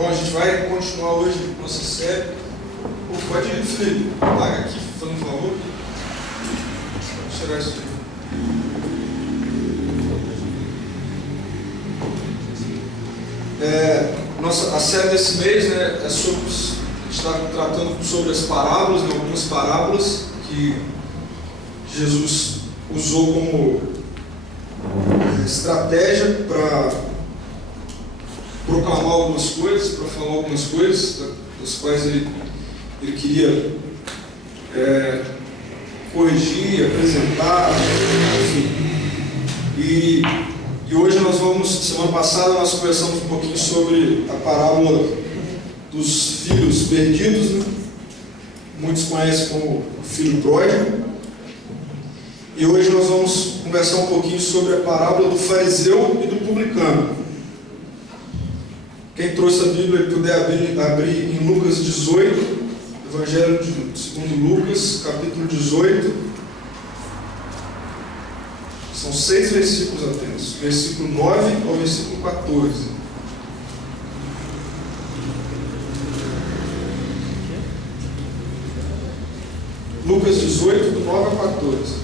Bom, a gente vai continuar hoje nossa série. Pode ir, Felipe. Paga aqui, fazendo um favor. Vou tirar isso aqui. A série desse mês, né, é sobre. A gente está tratando sobre as parábolas, né, algumas parábolas que Jesus usou como estratégia para proclamar algumas coisas, para falar algumas coisas, das quais ele queria corrigir, apresentar, enfim. E hoje semana passada nós conversamos um pouquinho sobre a parábola dos filhos perdidos, né? Muitos conhecem como o filho pródigo. E hoje nós vamos conversar um pouquinho sobre a parábola do fariseu e do publicano. Quem trouxe a Bíblia e puder abrir em Lucas 18, Evangelho segundo Lucas, capítulo 18. São 6 versículos apenas, versículo 9 ao versículo 14. Lucas 18, do 9 ao 14.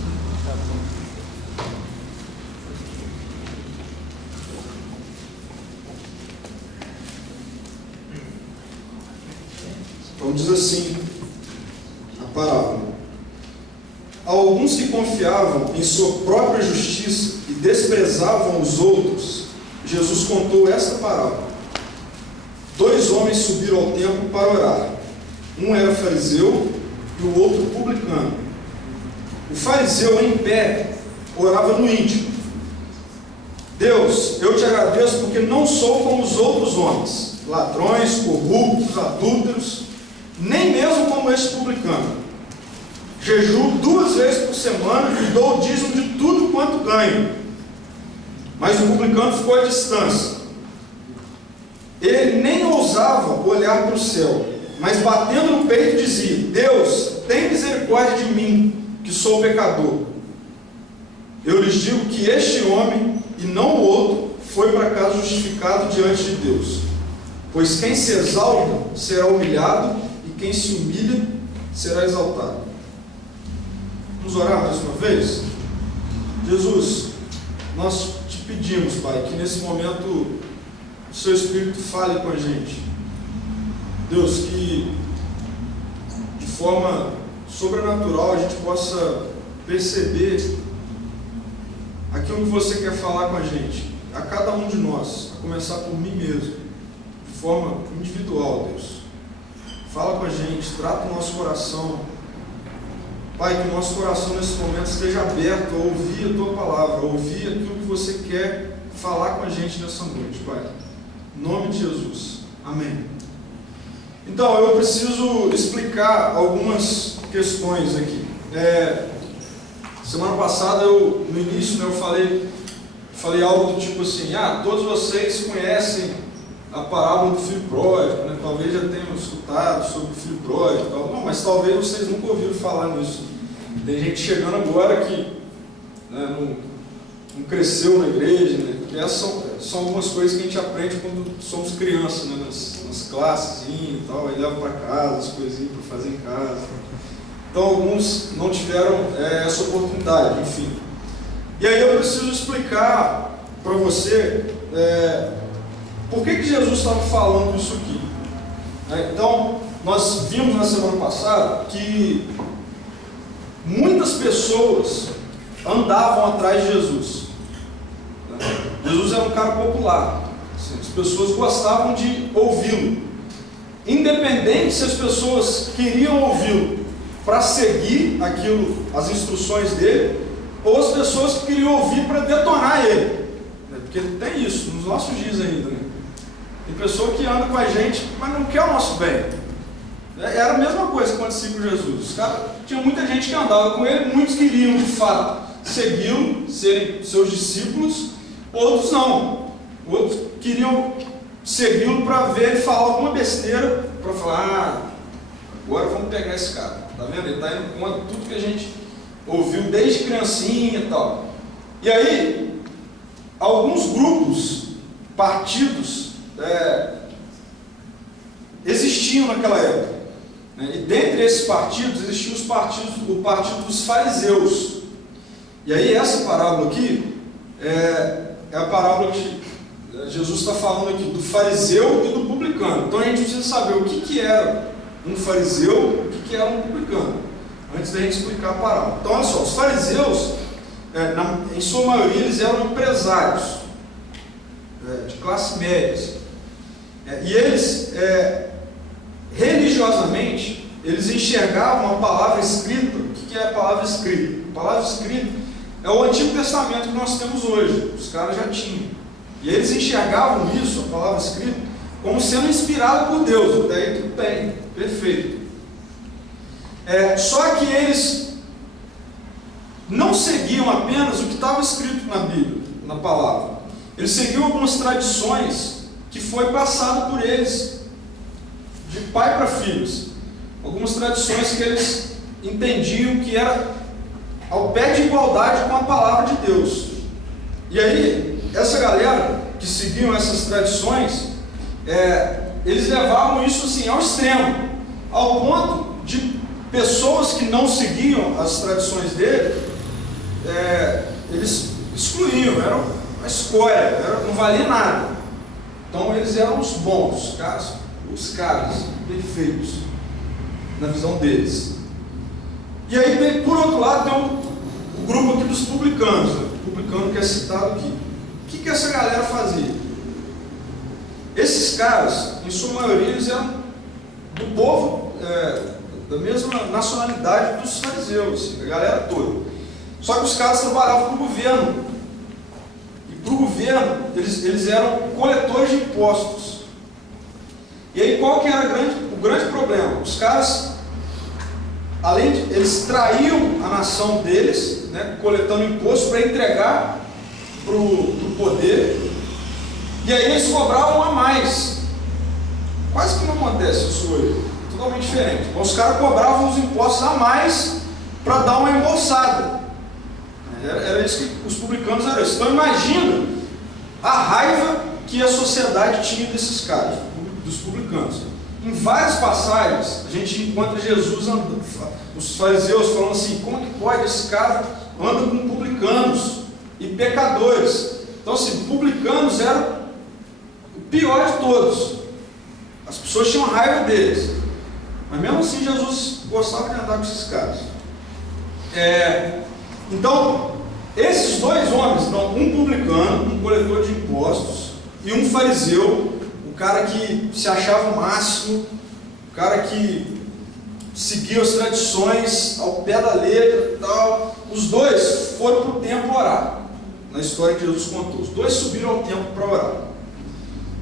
Então diz assim a parábola: alguns que confiavam em sua própria justiça e desprezavam os outros, Jesus contou esta parábola. 2 homens subiram ao templo para orar. Um era fariseu e o outro publicano. O fariseu, em pé, orava no íntimo: Deus, eu te agradeço porque não sou como os outros homens, ladrões, corruptos, adúlteros, nem mesmo como este publicano. Jejuo 2 vezes por semana e dou o dízimo de tudo quanto ganho. Mas o publicano ficou à distância. Ele nem ousava olhar para o céu, mas batendo no peito dizia: Deus, tem misericórdia de mim, que sou pecador. Eu lhes digo que este homem, e não o outro, foi para casa justificado diante de Deus. Pois quem se exalta será humilhado, e quem se humilha será exaltado. Vamos orar mais uma vez? Jesus, nós te pedimos, Pai, que nesse momento o Seu Espírito fale com a gente. Deus, que de forma sobrenatural a gente possa perceber aquilo que Você quer falar com a gente, a cada um de nós, a começar por mim mesmo, de forma individual, Deus. Fala com a gente, trata o nosso coração. Pai, que o nosso coração nesse momento esteja aberto a ouvir a Tua palavra, a ouvir aquilo que Você quer falar com a gente nessa noite, Pai. Em nome de Jesus. Amém. Então, eu preciso explicar algumas questões aqui. Semana passada, no início, eu falei algo do tipo assim: todos vocês conhecem a parábola do filho pródigo, né? Talvez já tenham escutado sobre o filho pródigo e tal. Não, mas talvez vocês nunca ouviram falar nisso. Tem gente chegando agora que não cresceu na igreja, né? Porque essas são algumas coisas que a gente aprende quando somos crianças, né? Nas classes e tal, aí leva para casa as coisinhas para fazer em casa. Então alguns não tiveram essa oportunidade, enfim. E aí eu preciso explicar para você por que Jesus estava falando isso aqui. Então, nós vimos na semana passada que muitas pessoas andavam atrás de Jesus. Jesus era um cara popular. As pessoas gostavam de ouvi-lo. Independente se as pessoas queriam ouvi-lo para seguir as instruções dele, ou as pessoas que queriam ouvir para detonar ele. Porque tem isso nos nossos dias ainda, né? Tem pessoa que anda com a gente, mas não quer o nosso bem. Era a mesma coisa que acontecia com Jesus. Tinha muita gente que andava com ele, muitos queriam de fato segui-lo, serem seus discípulos, outros não. Outros queriam segui-lo para ver ele falar alguma besteira, para falar: agora vamos pegar esse cara. Está vendo? Ele está indo contra tudo que a gente ouviu desde criancinha e tal. E aí, alguns grupos, partidos, existiam naquela época. Né? E dentre esses partidos, existiam o partido dos fariseus. E aí essa parábola aqui é a parábola que Jesus está falando aqui do fariseu e do publicano. Então a gente precisa saber o que era um fariseu e o que era um publicano, antes da gente explicar a parábola. Então olha só, os fariseus, em sua maioria, eles eram empresários de classe média. E eles, religiosamente, eles enxergavam a palavra escrita. O que é a palavra escrita? A palavra escrita é o Antigo Testamento que nós temos hoje. Os caras já tinham. E eles enxergavam isso, a palavra escrita, como sendo inspirada por Deus. Até aí tudo bem, perfeito. Só que eles não seguiam apenas o que estava escrito na Bíblia, na palavra. Eles seguiam algumas tradições que foi passado por eles, de pai para filhos. Algumas tradições que eles entendiam que era ao pé de igualdade com a palavra de Deus. E aí, essa galera que seguiam essas tradições, eles levavam isso assim ao extremo, ao ponto de pessoas que não seguiam as tradições dele, eles excluíam, eram uma escória, não valia nada. Então eles eram os bons, os caras perfeitos na visão deles. E aí, por outro lado, tem o grupo aqui dos publicanos, né? O publicano que é citado aqui. O que essa galera fazia? Esses caras, em sua maioria, eles eram do povo, da mesma nacionalidade dos fariseus, a galera toda. Só que os caras trabalhavam para o governo. E para o governo, eles eram coletores de impostos. E aí, qual que era o grande problema? Os caras, além de, eles traíam a nação deles, né, coletando imposto para entregar para o poder, e aí eles cobravam a mais. Quase que não acontece isso hoje, totalmente diferente. Então, os caras cobravam os impostos a mais para dar uma embolsada. Era isso que os publicanos eram. Então imagina a raiva que a sociedade tinha desses caras, dos publicanos. Em várias passagens a gente encontra Jesus andando, os fariseus falando assim: como que pode esse cara anda com publicanos e pecadores? Então assim, publicanos eram o pior de todos. As pessoas tinham raiva deles, mas mesmo assim Jesus gostava de andar com esses caras. Então, esses dois homens, então, um publicano, um coletor de impostos, e um fariseu, o cara que se achava o máximo, o cara que seguia as tradições ao pé da letra e tal, os dois foram para o templo orar, na história que Jesus contou. Os dois subiram ao templo para orar.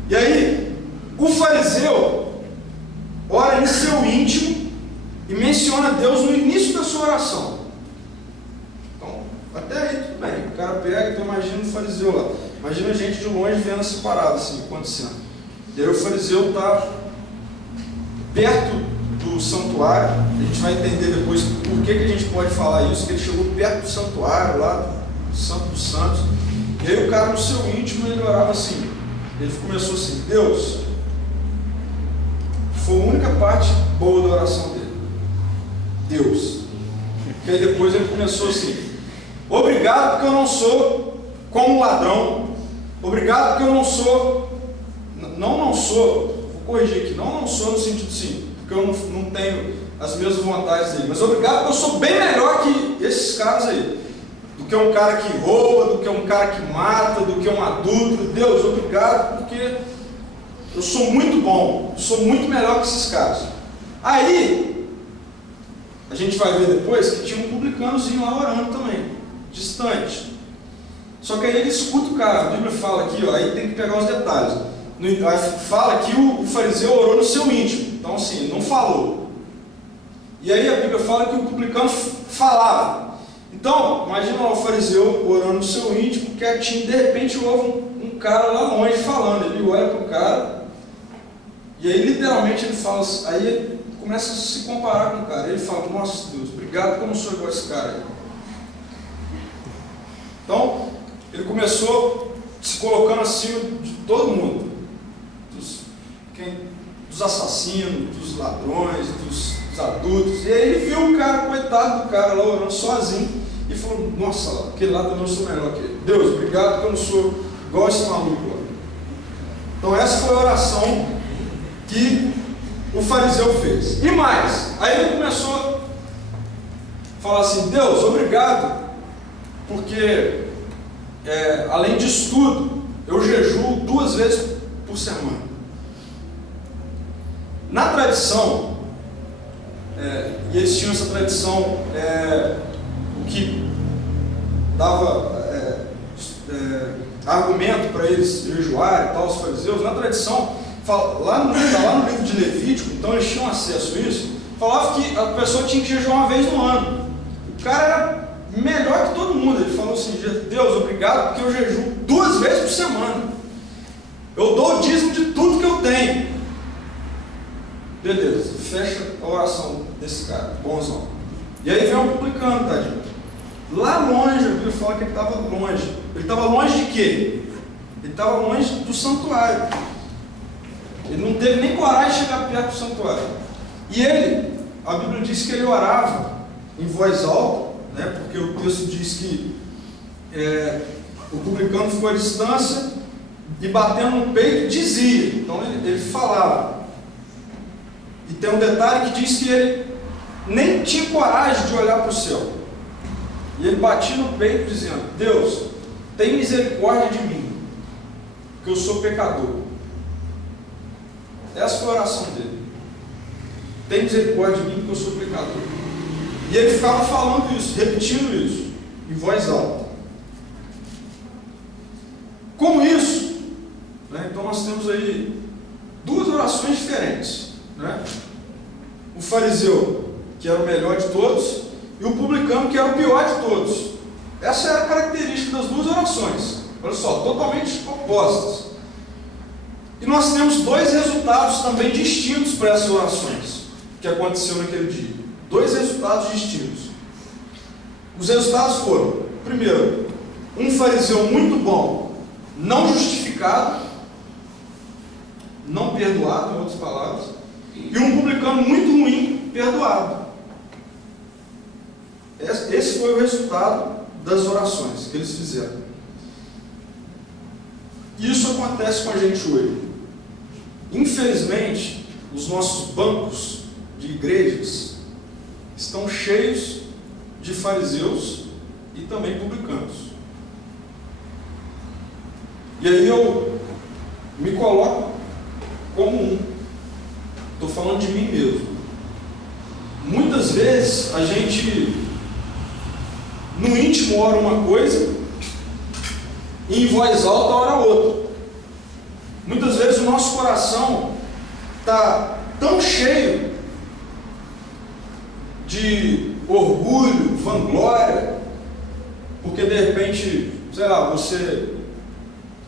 E aí, o fariseu ora em seu íntimo e menciona Deus no início da sua oração. Até aí tudo bem, o cara pega, então imagina o fariseu lá, imagina a gente de longe vendo essa parada assim, acontecendo. E aí o fariseu está perto do santuário, a gente vai entender depois por que a gente pode falar isso, que ele chegou perto do santuário lá, do Santo dos Santos, e aí o cara no seu íntimo, ele orava assim, ele começou assim: Deus, foi a única parte boa da oração dele, Deus. E aí depois ele começou assim: obrigado porque eu não sou como um ladrão. Obrigado porque eu não sou, vou corrigir aqui, não sou no sentido sim, porque eu não tenho as mesmas vontades dele, mas obrigado porque eu sou bem melhor que esses caras aí, do que um cara que rouba, do que um cara que mata, do que um adúltero. Deus, obrigado porque eu sou muito bom, eu sou muito melhor que esses caras. Aí, a gente vai ver depois que tinha um publicanozinho lá orando também, distante. Só que aí ele escuta o cara. A Bíblia fala aqui, aí tem que pegar os detalhes. Fala que o fariseu orou no seu íntimo. Então assim, não falou. E aí a Bíblia fala que o publicano falava. Então, imagina lá o fariseu orando no seu íntimo, quietinho, de repente ouve um cara lá longe falando. Ele olha para o cara, e aí literalmente ele fala assim, aí ele começa a se comparar com o cara. Ele fala: nossa Deus, obrigado que eu não sou igual a esse cara aí. Então, ele começou se colocando acima de todo mundo, dos dos assassinos, dos ladrões, dos adultos. E aí ele viu o cara, coitado do cara lá orando sozinho, e falou: nossa, aquele lá também eu sou melhor que ele. Deus, obrigado que eu não sou igual esse maluco lá. Então essa foi a oração que o fariseu fez. E mais, aí ele começou a falar assim: Deus, obrigado, porque além disso tudo, eu jejuo 2 vezes por semana. Na tradição, e eles tinham essa tradição, o que dava argumento para eles jejuarem e tal, os fariseus, na tradição, lá no livro de Levítico, então eles tinham acesso a isso, falava que a pessoa tinha que jejuar uma vez no ano. O cara era melhor que todo mundo. Ele falou assim: Deus, obrigado, porque eu jejuo 2 vezes por semana. Eu dou o dízimo de tudo que eu tenho. Beleza, fecha a oração desse cara, bonzão. E aí vem o publicano, tadinho. Lá longe, a Bíblia fala que ele estava longe. Ele estava longe de quê? Ele estava longe do santuário. Ele não teve nem coragem de chegar perto do santuário. E ele, a Bíblia diz que ele orava em voz alta, né, porque o texto diz que o publicano ficou à distância e batendo no peito dizia. Então ele falava. E tem um detalhe que diz que ele nem tinha coragem de olhar para o céu. E ele batia no peito dizendo: Deus, tem misericórdia de mim, que eu sou pecador. Essa foi a oração dele. Tem misericórdia de mim, que eu sou pecador. E ele ficava falando isso, repetindo isso, em voz alta. Com isso, né, então nós temos aí 2 orações diferentes, né? O fariseu, que era o melhor de todos, e o publicano, que era o pior de todos. Essa era a característica das 2 orações. Olha só, totalmente opostas. E nós temos 2 resultados também distintos para essas orações que aconteceu naquele dia. 2 resultados distintos. Os resultados foram: primeiro, um fariseu muito bom, não justificado, não perdoado, em outras palavras, e um publicano muito ruim, perdoado. Esse foi o resultado das orações que eles fizeram. Isso acontece com a gente hoje. Infelizmente, os nossos bancos de igrejas estão cheios de fariseus e também publicanos. E aí eu me coloco como um. Estou falando de mim mesmo. Muitas vezes a gente no íntimo ora uma coisa e em voz alta ora outra. Muitas vezes o nosso coração está tão cheio de orgulho, vanglória, porque de repente, sei lá, você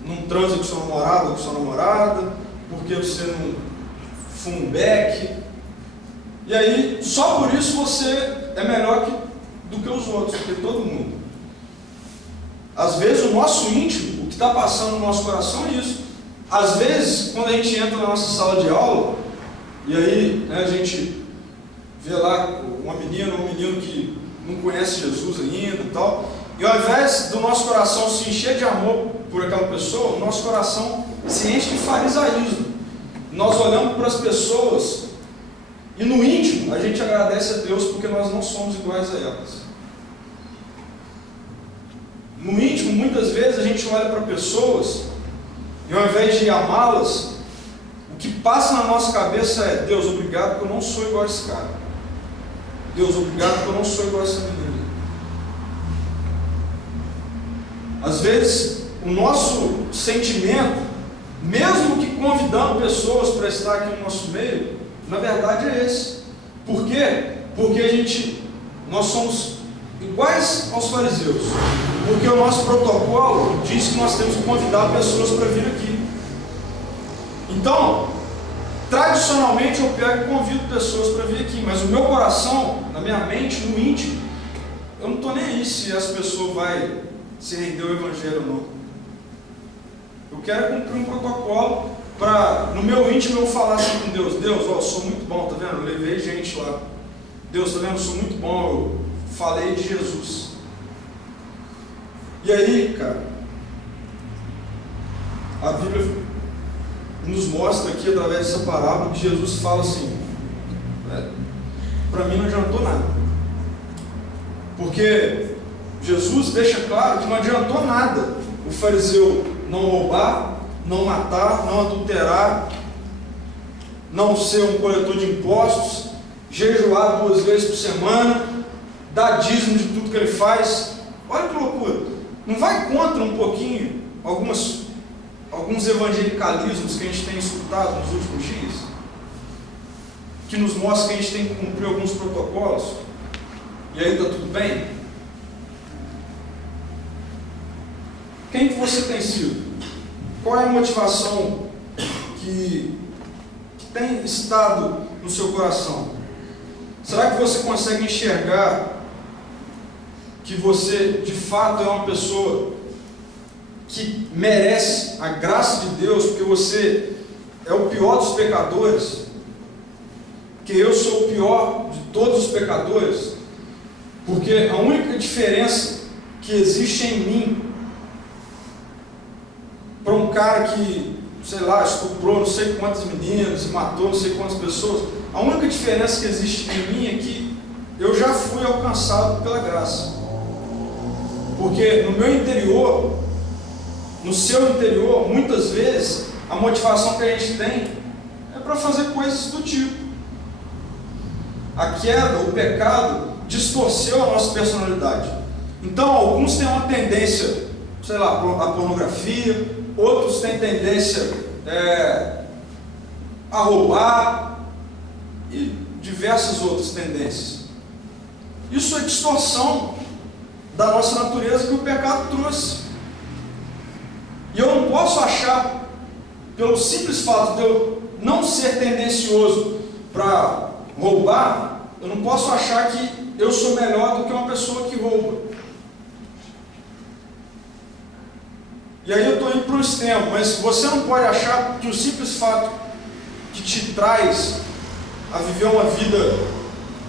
não transa com seu namorado ou com sua namorada, porque você não fuma um beck, e aí só por isso você é melhor do que os outros, do que todo mundo. Às vezes o nosso íntimo, o que está passando no nosso coração é isso. Às vezes, quando a gente entra na nossa sala de aula, e aí, né, a gente vê lá uma menina ou um menino que não conhece Jesus ainda e tal, e ao invés do nosso coração se encher de amor por aquela pessoa, o nosso coração se enche de farisaísmo. Nós olhamos para as pessoas e no íntimo a gente agradece a Deus porque nós não somos iguais a elas. No íntimo, muitas vezes a gente olha para pessoas e ao invés de amá-las, o que passa na nossa cabeça é: Deus, obrigado porque eu não sou igual a esse cara. Deus, obrigado porque eu não sou igual a essa menina. Às vezes, o nosso sentimento, mesmo que convidando pessoas para estar aqui no nosso meio, na verdade é esse. Por quê? Porque nós somos iguais aos fariseus. Porque o nosso protocolo diz que nós temos que convidar pessoas para vir aqui. Então, tradicionalmente eu pego e convido pessoas para vir aqui, mas o meu coração, na minha mente, no íntimo, eu não estou nem aí se as pessoas vão se render ao Evangelho ou não. Eu quero cumprir um protocolo para, no meu íntimo, eu falar assim com Deus: Deus, ó, eu sou muito bom, tá vendo? Eu levei gente lá. Deus, tá vendo? Eu sou muito bom, eu falei de Jesus. E aí, cara, a Bíblia nos mostra aqui, através dessa parábola, que Jesus fala assim: para mim não adiantou nada. Porque Jesus deixa claro que não adiantou nada o fariseu não roubar, não matar, não adulterar, não ser um coletor de impostos, jejuar 2 vezes por semana, dar dízimo de tudo que ele faz. Olha que loucura! Não vai contra um pouquinho alguns evangelicalismos que a gente tem escutado nos últimos dias, que nos mostra que a gente tem que cumprir alguns protocolos, e aí está tudo bem? Quem que você tem sido? Qual é a motivação que tem estado no seu coração? Será que você consegue enxergar que você de fato é uma pessoa que merece a graça de Deus, porque você é o pior dos pecadores, que eu sou o pior de todos os pecadores, porque a única diferença que existe em mim para um cara que, sei lá, estuprou não sei quantas meninas, matou não sei quantas pessoas, a única diferença que existe em mim é que eu já fui alcançado pela graça. Porque no meu interior, no seu interior, muitas vezes, a motivação que a gente tem é para fazer coisas do tipo. A queda, o pecado, distorceu a nossa personalidade. Então, alguns têm uma tendência, sei lá, à pornografia, outros têm tendência a roubar e diversas outras tendências. Isso é distorção da nossa natureza que o pecado trouxe. E eu não posso achar, pelo simples fato de eu não ser tendencioso para roubar, eu não posso achar que eu sou melhor do que uma pessoa que rouba. E aí eu estou indo para o extremo, mas você não pode achar que o simples fato que te traz a viver uma vida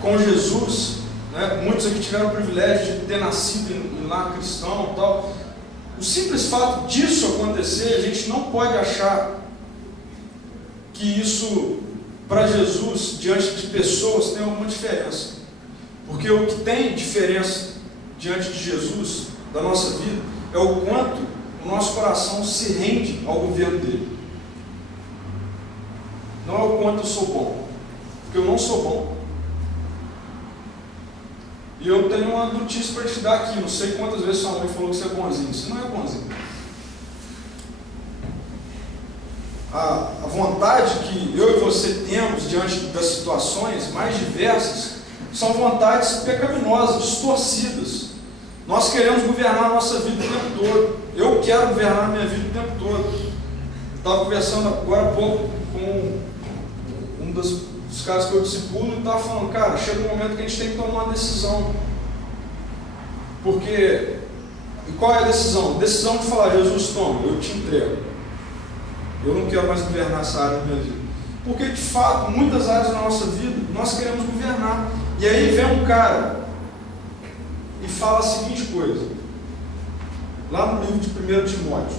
com Jesus, né? Muitos aqui tiveram o privilégio de ter nascido em lar cristão e tal. O simples fato disso acontecer, a gente não pode achar que isso, para Jesus, diante de pessoas, tem alguma diferença. Porque o que tem diferença diante de Jesus, da nossa vida, é o quanto o nosso coração se rende ao governo dele. Não é o quanto eu sou bom, porque eu não sou bom. E eu tenho uma notícia para te dar aqui. Não sei quantas vezes sua mãe falou que você é bonzinho. Você não é bonzinho. A vontade que eu e você temos diante das situações mais diversas são vontades pecaminosas, distorcidas. Nós queremos governar a nossa vida o tempo todo. Eu quero governar a minha vida o tempo todo. Eu estava conversando agora há pouco com um dos caras que eu discipulo e estava falando: cara, chega um momento que a gente tem que tomar uma decisão. Porque, e qual é a decisão? A decisão de falar: Jesus, toma, eu te entrego. Eu não quero mais governar essa área da minha vida. Porque, de fato, muitas áreas da nossa vida nós queremos governar. E aí vem um cara e fala a seguinte coisa, lá no livro de 1 Timóteo: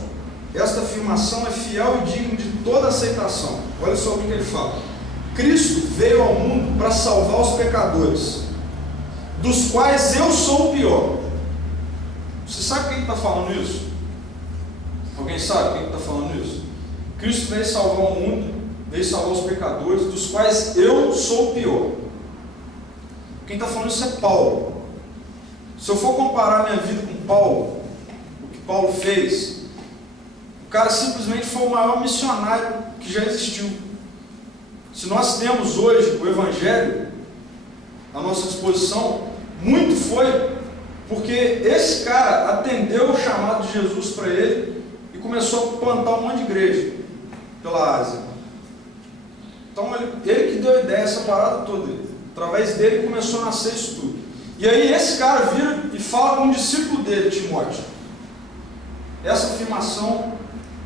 esta afirmação é fiel e digna de toda aceitação. Olha só o que ele fala: Cristo veio ao mundo para salvar os pecadores, dos quais eu sou o pior. Você sabe quem está falando isso? Alguém sabe quem está falando isso? Cristo veio salvar o mundo, veio salvar os pecadores, dos quais eu sou o pior. Quem está falando isso é Paulo. Se eu for comparar minha vida com Paulo, o que Paulo fez, o cara simplesmente foi o maior missionário que já existiu. Se nós temos hoje o Evangelho à nossa disposição, muito foi porque esse cara atendeu o chamado de Jesus para ele e começou a plantar um monte de igreja pela Ásia. Então ele que deu a ideia, essa parada toda. Através dele começou a nascer isso tudo. E aí esse cara vira e fala com um discípulo dele, Timóteo: essa afirmação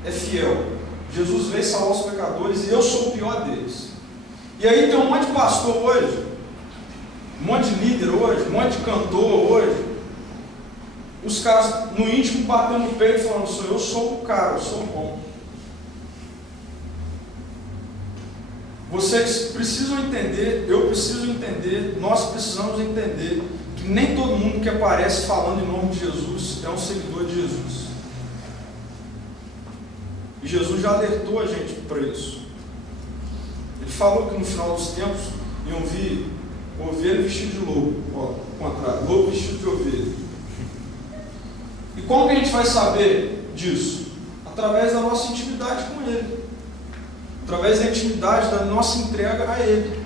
é fiel. Jesus veio salvar os pecadores e eu sou o pior deles. E aí tem um monte de pastor hoje, um monte de líder hoje, um monte de cantor hoje, os caras no íntimo batendo no peito falando, eu sou o cara, eu sou o bom. Vocês precisam entender, eu preciso entender, nós precisamos entender que nem todo mundo que aparece falando em nome de Jesus é um seguidor de Jesus. E Jesus já alertou a gente para isso. Ele falou que no final dos tempos iam vir ovelha vestido de lobo, ao contrário, lobo vestido de ovelha. E como que a gente vai saber disso? Através da nossa intimidade com Ele. Através da intimidade, da nossa entrega a Ele.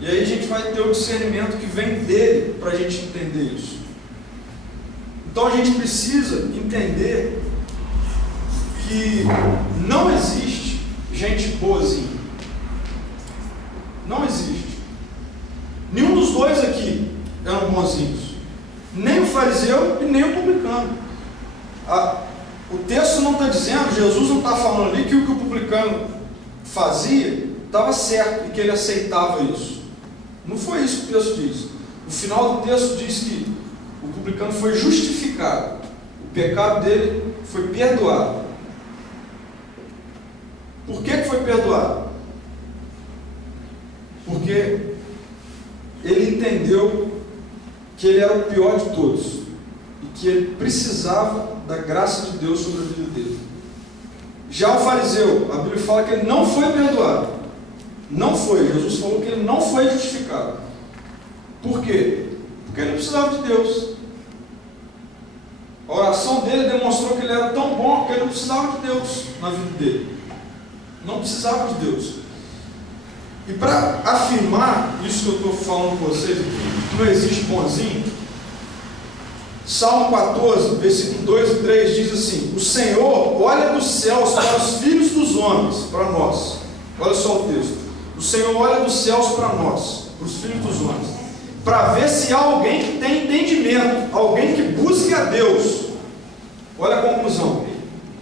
E aí a gente vai ter o discernimento que vem dEle para a gente entender isso. Então a gente precisa entender que não existe gente boazinha. Não existe. Nenhum dos dois aqui eram bonzinhos. Nem o fariseu e nem o publicano. O texto não está dizendo, Jesus não está falando ali que o publicano fazia estava certo e que ele aceitava isso. Não foi isso que o texto diz. No final do texto diz que o publicano foi justificado. O pecado dele foi perdoado. Por que foi perdoado? Porque ele entendeu que ele era o pior de todos e que ele precisava da graça de Deus sobre a vida dele. Já o fariseu, a Bíblia fala que ele não foi perdoado. Não foi. Jesus falou que ele não foi justificado. Por quê? Porque ele não precisava de Deus. A oração dele demonstrou que ele era tão bom que ele não precisava de Deus na vida dele. Não precisava de Deus. E para afirmar isso que eu estou falando com vocês aqui, que não existe bonzinho, Salmo 14, versículo 2 e 3 diz assim: o Senhor olha dos céus para os filhos dos homens, para nós. Olha só o texto. O Senhor olha dos céus para nós, para os filhos dos homens, para ver se há alguém que tem entendimento, alguém que busque a Deus. Olha a conclusão.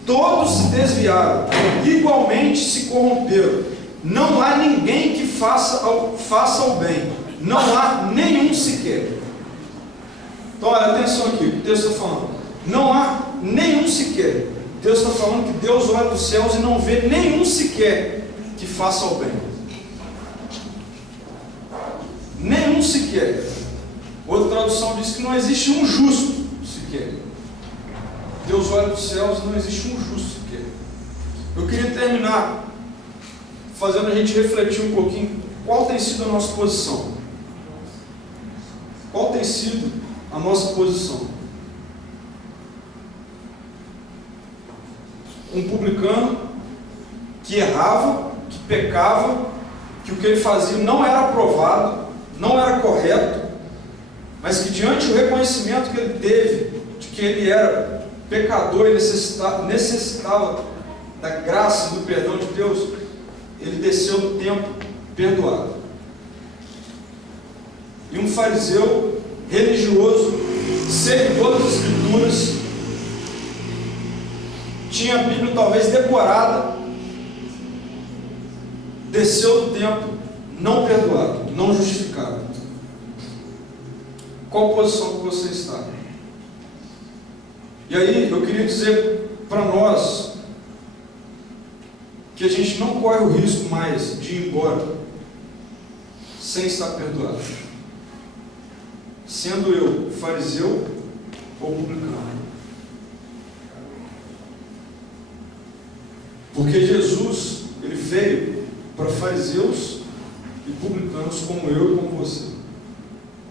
Todos se desviaram, igualmente se corromperam. Não há ninguém que faça o bem. Não há nenhum sequer. Então, olha, atenção aqui, o que o texto está falando. Não há nenhum sequer. Deus está falando que Deus olha dos céus e não vê nenhum sequer que faça o bem. Nenhum sequer. Outra tradução diz que não existe um justo sequer. Deus olha dos céus e não existe um justo sequer. Eu queria terminar fazendo a gente refletir um pouquinho qual tem sido a nossa posição. Qual tem sido a nossa posição? Um publicano que errava, que pecava, que o que ele fazia não era aprovado, não era correto, mas que diante do reconhecimento que ele teve de que ele era pecador e necessitava da graça e do perdão de Deus, ele desceu no templo perdoado. E um fariseu religioso, seguidor das Escrituras, tinha a Bíblia talvez decorada, desceu do templo não perdoado, não justificado. Qual posição que você está? E aí eu queria dizer para nós que a gente não corre o risco mais de ir embora sem estar perdoado, sendo eu fariseu ou publicano. Porque Jesus, ele veio para fariseus e publicanos como eu e como você,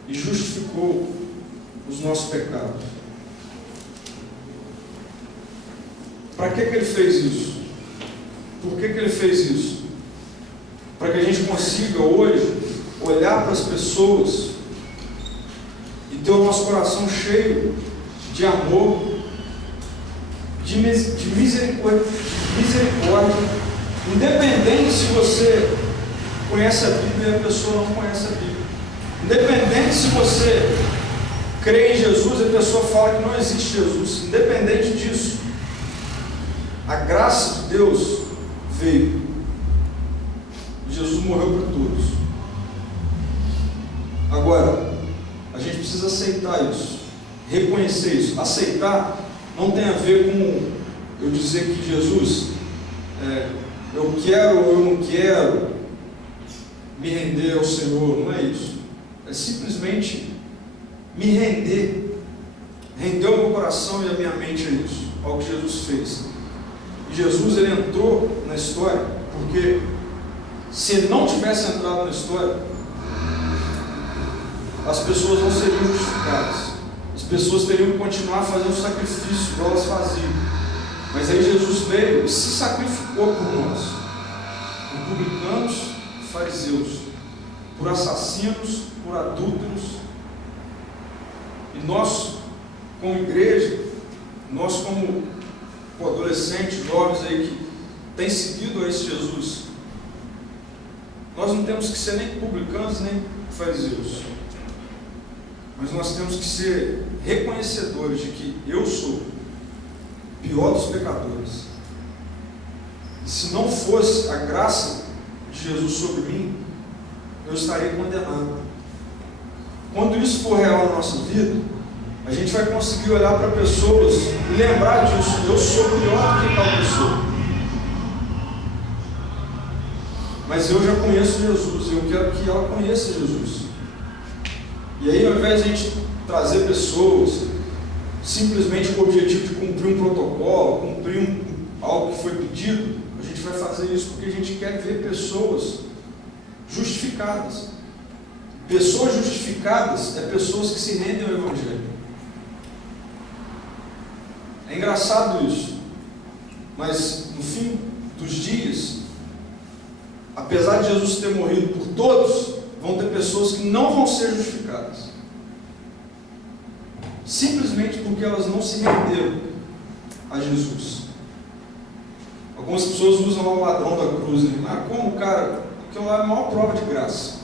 e justificou os nossos pecados. Para que ele fez isso? Por que ele fez isso? Para que a gente consiga hoje olhar para as pessoas e ter o nosso coração cheio de amor, de misericórdia, independente se você conhece a Bíblia e a pessoa não conhece a Bíblia, independente se você crê em Jesus e a pessoa fala que não existe Jesus, independente disso, a graça de Deus veio. Jesus morreu por todos. Agora, a gente precisa aceitar isso, reconhecer isso. Aceitar não tem a ver com eu dizer que Jesus, eu quero ou eu não quero me render ao Senhor. Não é isso. É simplesmente me render o meu coração e a minha mente a isso, ao que Jesus fez. E Jesus, ele entrou na história porque se ele não tivesse entrado na história, as pessoas não seriam justificadas, as pessoas teriam que continuar fazendo o sacrifício que elas faziam. Mas aí Jesus veio e se sacrificou por nós, por publicanos e fariseus, por assassinos, por adúlteros. E nós, como igreja, nós como adolescentes, jovens aí que têm seguido a esse Jesus, nós não temos que ser nem publicanos nem fariseus, mas nós temos que ser reconhecedores de que eu sou o pior dos pecadores. E se não fosse a graça de Jesus sobre mim, eu estaria condenado. Quando isso for real na nossa vida, a gente vai conseguir olhar para pessoas e lembrar disso. Eu sou pior do que tal pessoa, mas eu já conheço Jesus e eu quero que ela conheça Jesus. E aí, ao invés de a gente trazer pessoas simplesmente com o objetivo de cumprir um protocolo, cumprir algo que foi pedido, a gente vai fazer isso porque a gente quer ver pessoas justificadas. Pessoas justificadas é pessoas que se rendem ao Evangelho. É engraçado isso, mas no fim dos dias, apesar de Jesus ter morrido por todos, vão ter pessoas que não vão ser justificadas, simplesmente porque elas não se renderam a Jesus. Algumas pessoas usam o ladrão da cruz, né? Ah, como, cara? Aquilo lá é a maior prova de graça.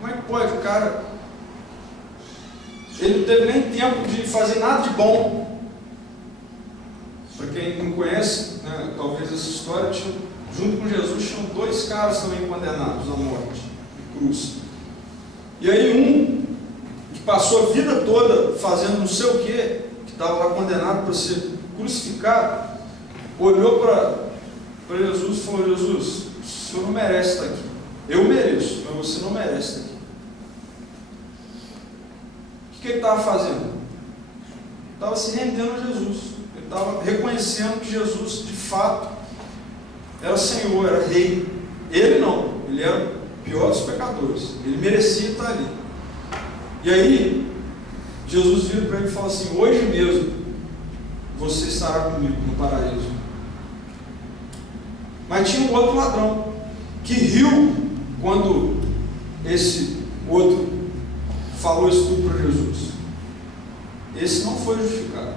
Como é que pode? O cara, ele não teve nem tempo de fazer nada de bom. Para quem não conhece, né, talvez essa história, junto com Jesus, tinham 2 caras também condenados à morte de cruz. E aí um que passou a vida toda fazendo não sei o que estava lá condenado para ser crucificado, olhou para Jesus e falou: Jesus, o senhor não merece estar aqui. Eu mereço, mas você não merece estar aqui. O que ele estava fazendo? Estava se rendendo a Jesus. Ele estava reconhecendo que Jesus, de fato, era Senhor, era Rei. Ele não, ele era o pior dos pecadores. Ele merecia estar ali. E aí, Jesus vira para ele e fala assim: hoje mesmo, você estará comigo no paraíso. Mas tinha um outro ladrão, que riu quando esse outro falou isso tudo para Jesus. Esse não foi justificado.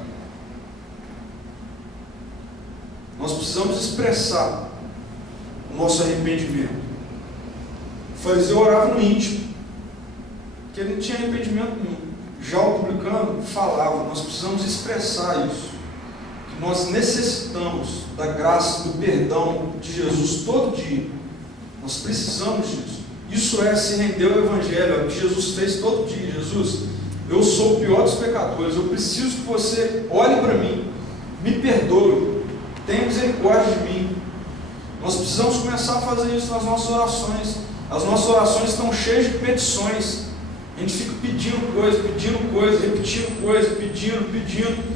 Nós precisamos expressar o nosso arrependimento. O fariseu orava no íntimo, porque ele não tinha arrependimento nenhum. Já o publicano falava. Nós precisamos expressar isso, que nós necessitamos da graça, do perdão de Jesus todo dia. Nós precisamos disso. Isso é se render ao Evangelho, é o que Jesus fez todo dia. Jesus, eu sou o pior dos pecadores, eu preciso que você olhe para mim, me perdoe, tenha misericórdia de mim. Nós precisamos começar a fazer isso nas nossas orações. As nossas orações estão cheias de petições. A gente fica pedindo coisa, repetindo coisa, pedindo.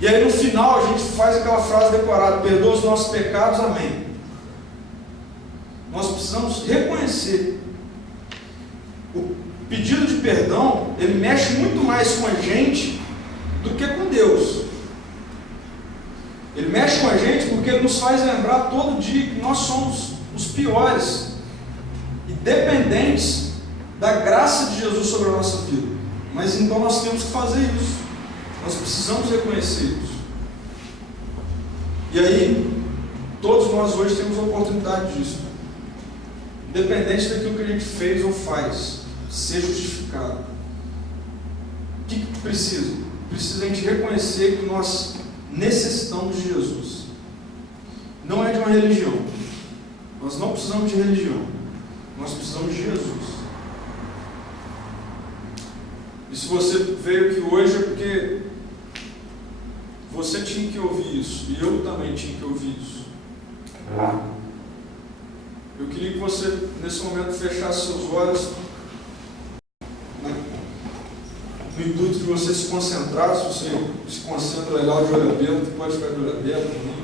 E aí no final a gente faz aquela frase decorada: perdoa os nossos pecados, amém. Nós precisamos reconhecer. O pedido de perdão, ele mexe muito mais com a gente do que com Deus. Ele mexe com a gente porque ele nos faz lembrar todo dia que nós somos os piores e dependentes da graça de Jesus sobre a nossa vida. Mas então nós temos que fazer isso. Nós precisamos reconhecer isso. E aí, todos nós hoje temos a oportunidade disso. Independente daquilo que a gente fez ou faz, ser justificado. O que precisa? Precisa a gente reconhecer que nós necessitamos de Jesus. não é de uma religião. Nós não precisamos de religião. Nós precisamos de Jesus. E se você veio aqui hoje é porque você tinha que ouvir isso. E eu também tinha que ouvir isso. Eu queria que você, nesse momento, fechasse seus olhos, no intuito de você se concentrar. Se você se concentra legal de olho aberto, pode ficar de olho aberto também.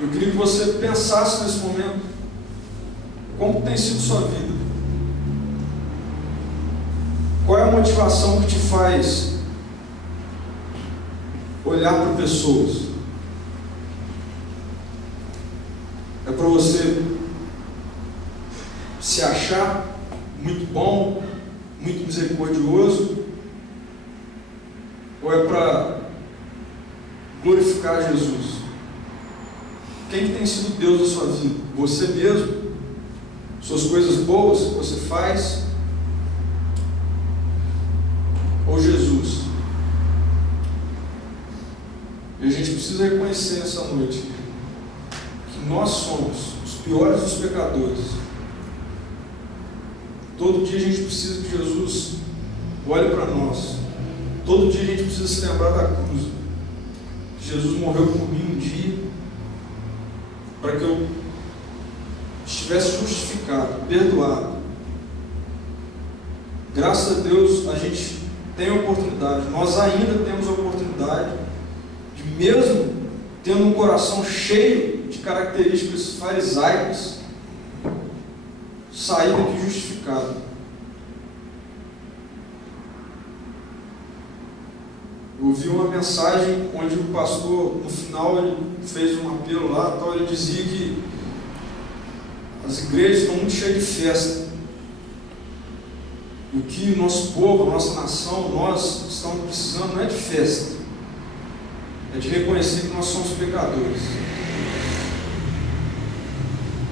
Eu queria que você pensasse nesse momento como tem sido sua vida. Qual é a motivação que te faz olhar para pessoas? É para você se achar muito bom, muito misericordioso? Ou é para glorificar Jesus? Quem que tem sido Deus da sua vida? Você mesmo? Suas coisas boas que você faz? Ou Jesus? E a gente precisa reconhecer essa noite que nós somos os piores dos pecadores. Todo dia a gente precisa que Jesus olhe para nós. Todo dia a gente precisa se lembrar da cruz. Jesus morreu por mim um dia para que eu estivesse justificado, perdoado. Graças a Deus a gente tem a oportunidade, nós ainda temos a oportunidade de, mesmo tendo um coração cheio de características farisaicas, sair daqui justificado. Eu ouvi uma mensagem onde o pastor, no final, ele fez um apelo lá, tal, ele dizia que as igrejas estão muito cheias de festa. E o que o nosso povo, a nossa nação, nós estamos precisando não é de festa, é de reconhecer que nós somos pecadores.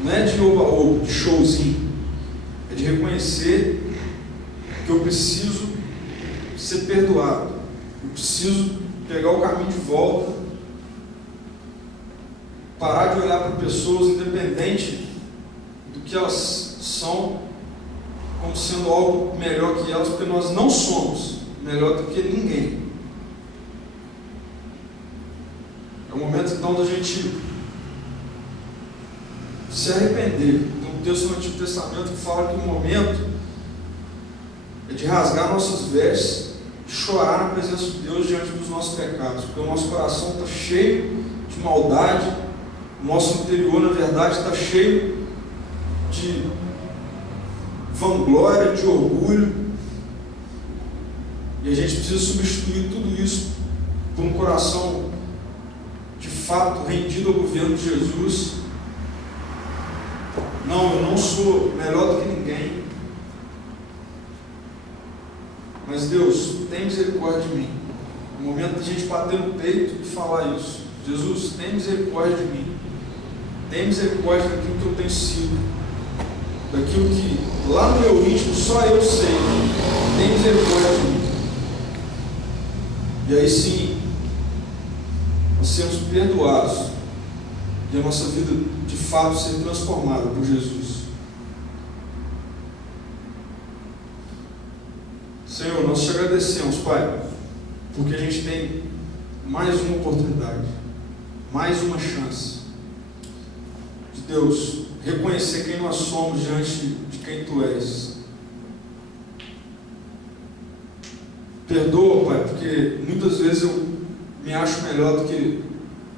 Não é de oba-oba, de showzinho. É de reconhecer que eu preciso ser perdoado. Eu preciso pegar o caminho de volta, parar de olhar para pessoas independente do que elas são, como sendo algo melhor que elas, porque nós não somos melhor do que ninguém. É o momento então da gente se arrepender. Tem um texto no Antigo Testamento que fala que o momento é de rasgar nossas vestes, de chorar na presença de Deus diante dos nossos pecados, porque o nosso coração está cheio de maldade, o nosso interior, na verdade, está cheio de vanglória, de orgulho, e a gente precisa substituir tudo isso por um coração de fato rendido ao governo de Jesus. Não, eu não sou melhor do que ninguém, mas Deus, tem misericórdia de mim. No momento de a gente bater no peito e falar isso: Jesus, tem misericórdia de mim, tem misericórdia daquilo que eu tenho sido, daquilo que lá no meu íntimo só eu sei. Tem misericórdia de mim. E aí sim, nós sermos perdoados e a nossa vida de fato ser transformada por Jesus. Senhor, nós te agradecemos, Pai, porque a gente tem mais uma oportunidade, mais uma chance de Deus reconhecer quem nós somos diante de quem Tu és. Perdoa, Pai, porque muitas vezes eu me acho melhor do que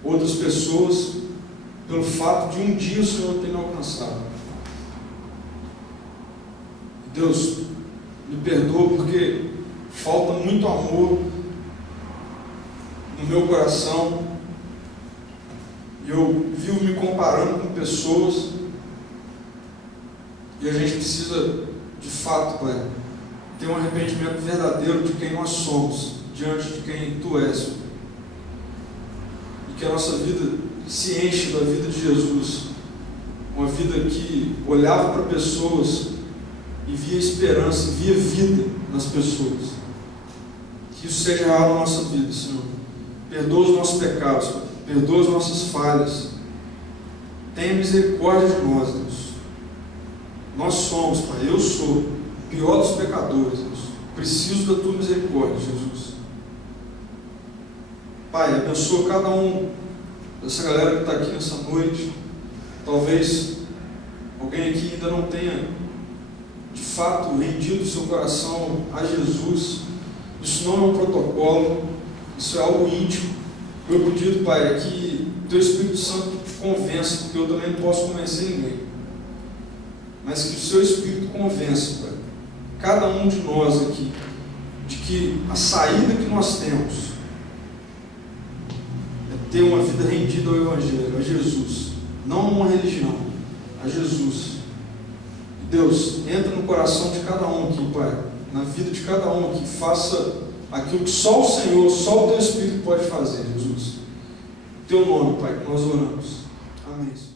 outras pessoas pelo fato de um dia o Senhor ter me alcançado. Deus, me perdoa porque falta muito amor no meu coração. Eu vivo me comparando com pessoas e a gente precisa, de fato, Pai, ter um arrependimento verdadeiro de quem nós somos diante de quem Tu és, e que a nossa vida se enche da vida de Jesus, uma vida que olhava para pessoas e via esperança, e via vida nas pessoas. Que isso seja real na nossa vida, Senhor. Perdoa os nossos pecados, Pai. perdoa as nossas falhas, tenha misericórdia de nós, Deus. Nós somos, Pai, eu sou o pior dos pecadores, Deus. Preciso da Tua misericórdia, Jesus. Pai, abençoa cada um dessa galera que está aqui nessa noite. Talvez alguém aqui ainda não tenha, de fato, rendido o seu coração a Jesus. Isso não é um protocolo, isso é algo íntimo. Meu pedido, Pai, é que o Teu Espírito Santo convença, porque eu também não posso convencer ninguém. Mas que o Seu Espírito convença, Pai, cada um de nós aqui, de que a saída que nós temos é ter uma vida rendida ao Evangelho, a Jesus, não a uma religião, a Jesus. E Deus, entra no coração de cada um aqui, Pai, na vida de cada um aqui, faça aquilo que só o Senhor, só o Teu Espírito pode fazer, Jesus. Teu nome, Pai, que nós oramos. Amém.